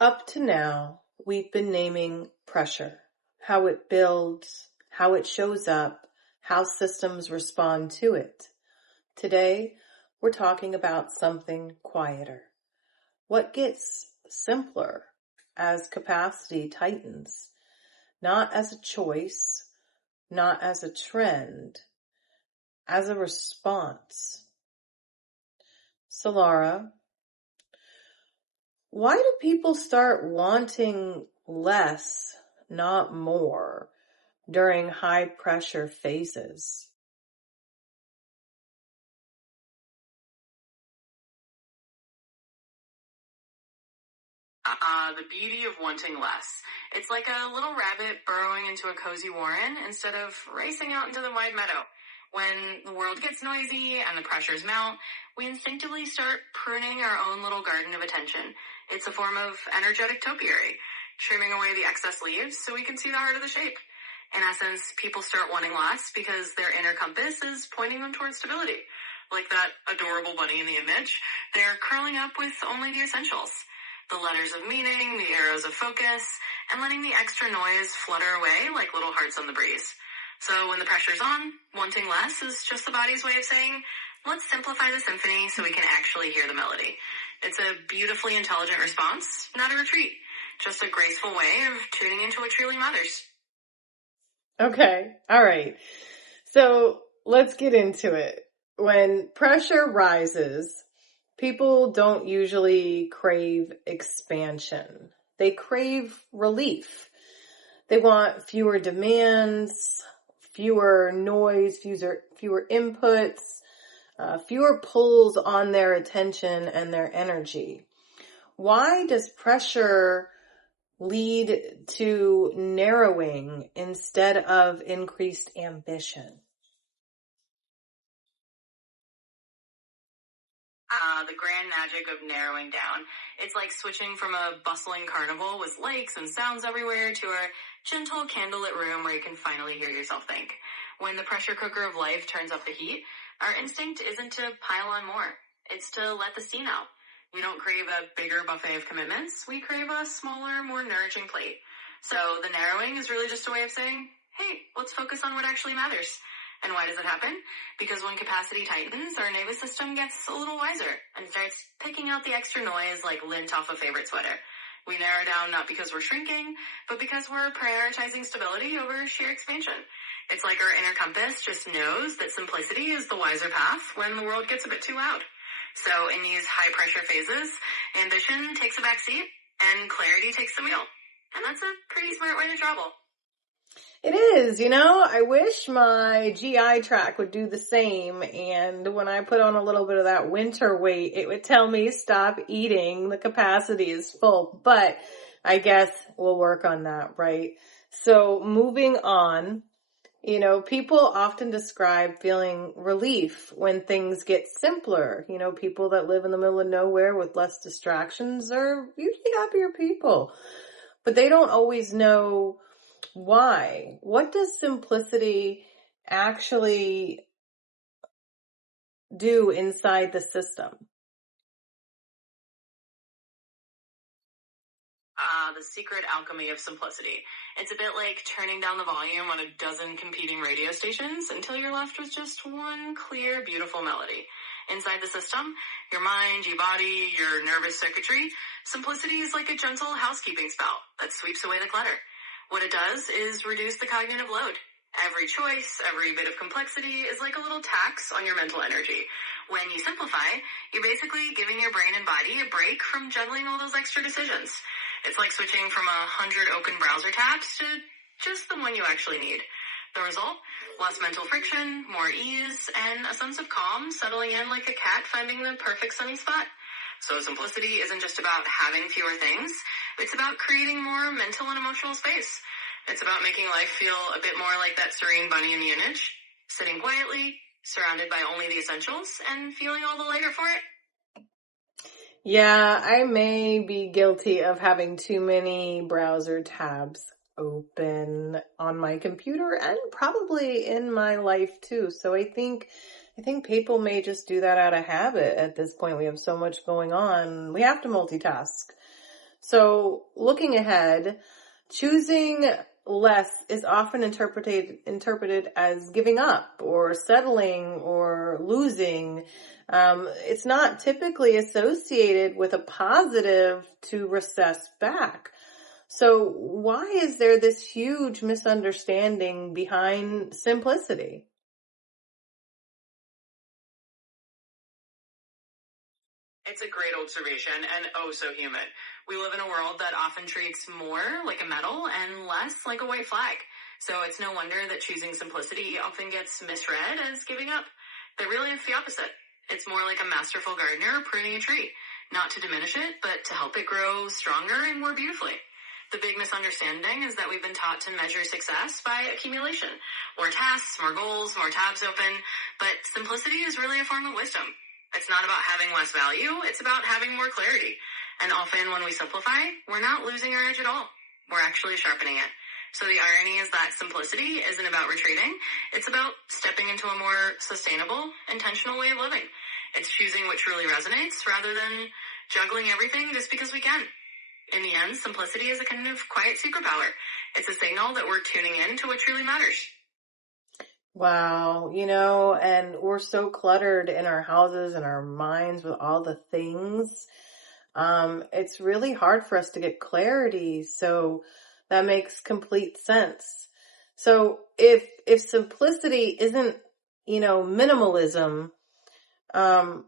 Up to now, we've been naming pressure, how it builds, how it shows up, how systems respond to it. Today, we're talking about something quieter. What gets simpler as capacity tightens, not as a choice, not as a trend, as a response. Solara, why do people start wanting less, not more, during high pressure phases? The beauty of wanting less. It's like a little rabbit burrowing into a cozy warren instead of racing out into the wide meadow. When the world gets noisy and the pressures mount, we instinctively start pruning our own little garden of attention. It's a form of energetic topiary, trimming away the excess leaves so we can see the heart of the shape. In essence, people start wanting less because their inner compass is pointing them towards stability. Like that adorable bunny in the image, they're curling up with only the essentials. The letters of meaning, the arrows of focus, and letting the extra noise flutter away like little hearts on the breeze. So when the pressure's on, wanting less is just the body's way of saying, let's simplify the symphony so we can actually hear the melody. It's a beautifully intelligent response, not a retreat. Just a graceful way of tuning into what truly matters. Okay, all right. So let's get into it. When pressure rises, people don't usually crave expansion. They crave relief. They want fewer demands, fewer noise, fewer inputs, fewer pulls on their attention and their energy. Why does pressure lead to narrowing instead of increased ambition? The grand magic of narrowing down. It's like switching from a bustling carnival with lights and sounds everywhere to a gentle candlelit room where you can finally hear yourself think. When the pressure cooker of life turns up the heat, our instinct isn't to pile on more. It's to let the steam out. We don't crave a bigger buffet of commitments. We crave a smaller, more nourishing plate. So the narrowing is really just a way of saying, hey, let's focus on what actually matters. And why does it happen? Because when capacity tightens, our nervous system gets a little wiser and starts picking out the extra noise like lint off a favorite sweater. We narrow down not because we're shrinking, but because we're prioritizing stability over sheer expansion. It's like our inner compass just knows that simplicity is the wiser path when the world gets a bit too loud. So in these high pressure phases, ambition takes a back seat and clarity takes the wheel. And that's a pretty smart way to travel. It is, I wish my GI tract would do the same. And when I put on a little bit of that winter weight, it would tell me stop eating. The capacity is full, but I guess we'll work on that, right? So moving on, people often describe feeling relief when things get simpler. People that live in the middle of nowhere with less distractions are usually happier people, but they don't always know why. What does simplicity actually do inside the system? The secret alchemy of simplicity. It's a bit like turning down the volume on a dozen competing radio stations until you're left with just one clear, beautiful melody. Inside the system, your mind, your body, your nervous circuitry, simplicity is like a gentle housekeeping spell that sweeps away the clutter. What it does is reduce the cognitive load. Every choice, every bit of complexity is like a little tax on your mental energy. When you simplify, you're basically giving your brain and body a break from juggling all those extra decisions. It's like switching from 100 open browser tabs to just the one you actually need. The result? Less mental friction, more ease, and a sense of calm settling in like a cat finding the perfect sunny spot. So simplicity isn't just about having fewer things. It's about creating more mental and emotional space. It's about making life feel a bit more like that serene bunny in the image, sitting quietly, surrounded by only the essentials, and feeling all the lighter for it. Yeah, I may be guilty of having too many browser tabs open on my computer and probably in my life too. So I think people may just do that out of habit at this point. We have so much going on. We have to multitask. So looking ahead, choosing less is often interpreted as giving up or settling or losing. It's not typically associated with a positive to recess back. So why is there this huge misunderstanding behind simplicity? It's a great observation and oh so human. We live in a world that often treats more like a medal and less like a white flag. So it's no wonder that choosing simplicity often gets misread as giving up. But really it's the opposite. It's more like a masterful gardener pruning a tree, not to diminish it, but to help it grow stronger and more beautifully. The big misunderstanding is that we've been taught to measure success by accumulation. More tasks, more goals, more tabs open, but simplicity is really a form of wisdom. It's not about having less value, it's about having more clarity. And often when we simplify, we're not losing our edge at all. We're actually sharpening it. So the irony is that simplicity isn't about retreating, it's about stepping into a more sustainable, intentional way of living. It's choosing what truly resonates rather than juggling everything just because we can. In the end, simplicity is a kind of quiet superpower. It's a signal that we're tuning in to what truly matters. Wow, and we're so cluttered in our houses and our minds with all the things. It's really hard for us to get clarity. So that makes complete sense. So if simplicity isn't, minimalism, um,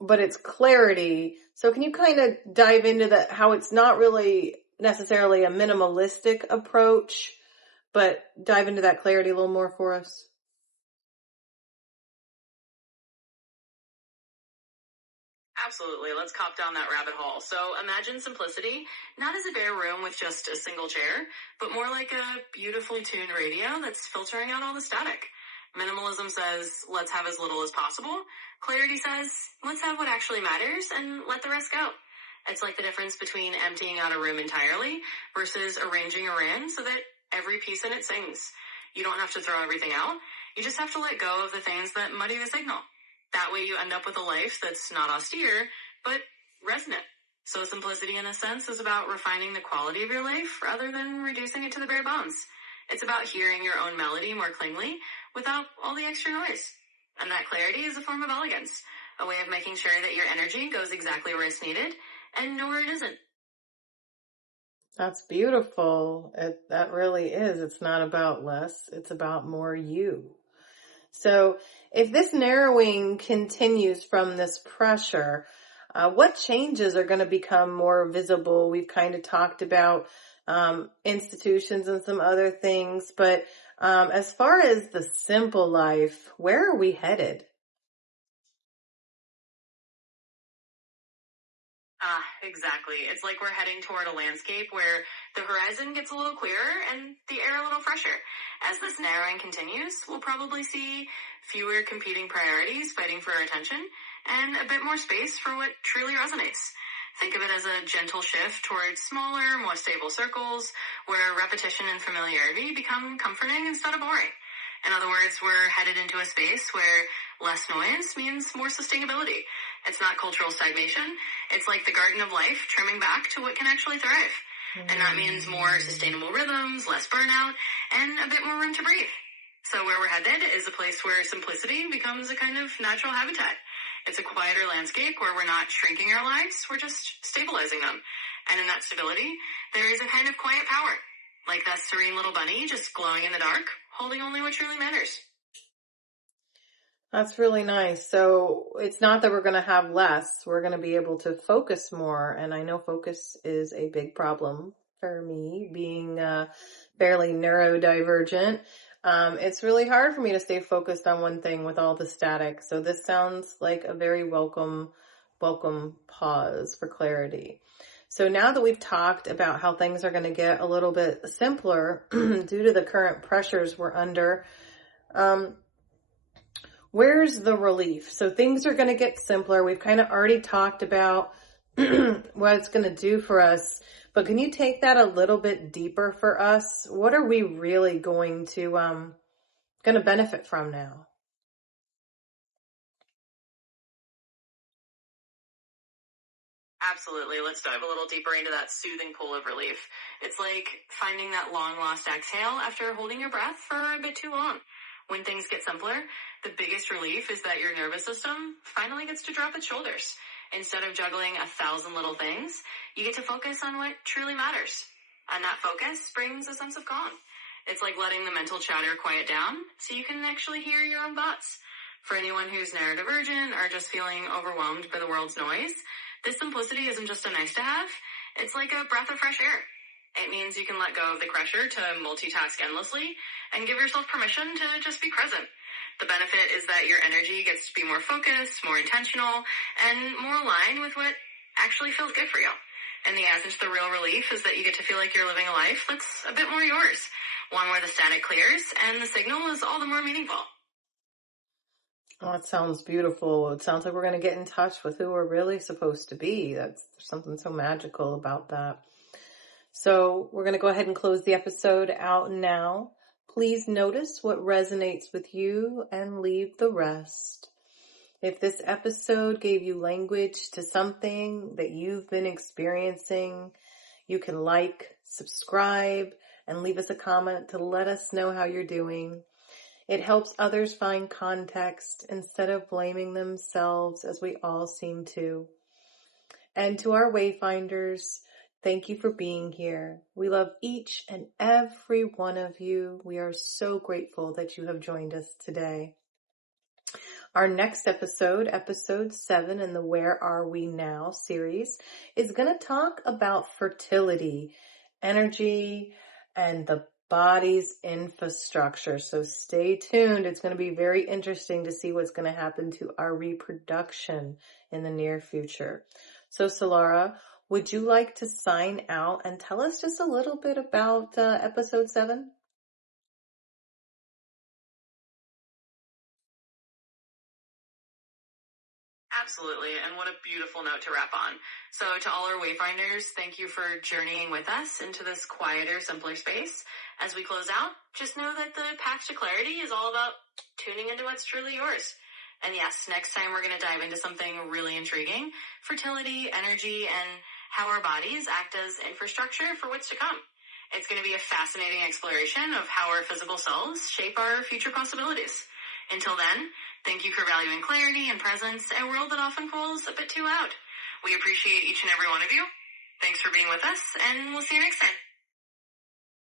but it's clarity. So can you kind of dive into that, how it's not really necessarily a minimalistic approach, but dive into that clarity a little more for us? Absolutely. Let's cop down that rabbit hole. So imagine simplicity, not as a bare room with just a single chair, but more like a beautifully tuned radio that's filtering out all the static. Minimalism says, let's have as little as possible. Clarity says, let's have what actually matters and let the rest go. It's like the difference between emptying out a room entirely versus arranging a room so that every piece in it sings. You don't have to throw everything out. You just have to let go of the things that muddy the signal. That way you end up with a life that's not austere, but resonant. So simplicity, in a sense, is about refining the quality of your life rather than reducing it to the bare bones. It's about hearing your own melody more cleanly without all the extra noise. And that clarity is a form of elegance, a way of making sure that your energy goes exactly where it's needed and nowhere it isn't. That's beautiful. That really is. It's not about less. It's about more you. So if this narrowing continues from this pressure, what changes are going to become more visible? We've kind of talked about institutions and some other things, but as far as the simple life, where are we headed? Exactly. It's like we're heading toward a landscape where the horizon gets a little clearer and the air a little fresher. As this narrowing continues, we'll probably see fewer competing priorities fighting for our attention and a bit more space for what truly resonates. Think of it as a gentle shift towards smaller, more stable circles where repetition and familiarity become comforting instead of boring. In other words, we're headed into a space where less noise means more sustainability. It's not cultural stagnation. It's like the garden of life trimming back to what can actually thrive. And that means more sustainable rhythms, less burnout, and a bit more room to breathe. So where we're headed is a place where simplicity becomes a kind of natural habitat. It's a quieter landscape where we're not shrinking our lives, we're just stabilizing them. And in that stability, there is a kind of quiet power. Like that serene little bunny just glowing in the dark, holding only what truly matters. That's really nice. So it's not that we're going to have less. We're going to be able to focus more. And I know focus is a big problem for me, being fairly neurodivergent. It's really hard for me to stay focused on one thing with all the static. So this sounds like a very welcome pause for clarity. So now that we've talked about how things are going to get a little bit simpler due to the current pressures we're under, where's the relief? So things are going to get simpler. We've kind of already talked about what it's going to do for us, but can you take that a little bit deeper for us? What are we really going to benefit from now? Absolutely. Let's dive a little deeper into that soothing pool of relief. It's like finding that long lost exhale after holding your breath for a bit too long. When things get simpler, the biggest relief is that your nervous system finally gets to drop its shoulders. Instead of juggling 1,000 little things, you get to focus on what truly matters. And that focus brings a sense of calm. It's like letting the mental chatter quiet down so you can actually hear your own thoughts. For anyone who's neurodivergent or just feeling overwhelmed by the world's noise, this simplicity isn't just a nice to have, it's like a breath of fresh air. It means you can let go of the pressure to multitask endlessly and give yourself permission to just be present. The benefit is that your energy gets to be more focused, more intentional, and more aligned with what actually feels good for you. And the essence, the real relief is that you get to feel like you're living a life that's a bit more yours. One where the static clears and the signal is all the more meaningful. Oh, it sounds beautiful. It sounds like we're going to get in touch with who we're really supposed to be. That's something so magical about that. So we're going to go ahead and close the episode out now. Please notice what resonates with you and leave the rest. If this episode gave you language to something that you've been experiencing, you can like, subscribe, and leave us a comment to let us know how you're doing. It helps others find context instead of blaming themselves as we all seem to. And to our wayfinders, thank you for being here. We love each and every one of you. We are so grateful that you have joined us today. Our next episode, episode 7 in the Where Are We Now series, is going to talk about fertility, energy, and the body's infrastructure. So stay tuned. It's going to be very interesting to see what's going to happen to our reproduction in the near future. So Solara, would you like to sign out and tell us just a little bit about episode 7? Absolutely, and what a beautiful note to wrap on. So to all our wayfinders, thank you for journeying with us into this quieter, simpler space. As we close out, just know that the path to clarity is all about tuning into what's truly yours. And yes, next time we're going to dive into something really intriguing, fertility, energy, and how our bodies act as infrastructure for what's to come. It's going to be a fascinating exploration of how our physical selves shape our future possibilities. Until then, thank you for valuing clarity and presence in a world that often feels a bit too loud. We appreciate each and every one of you. Thanks for being with us, and we'll see you next time.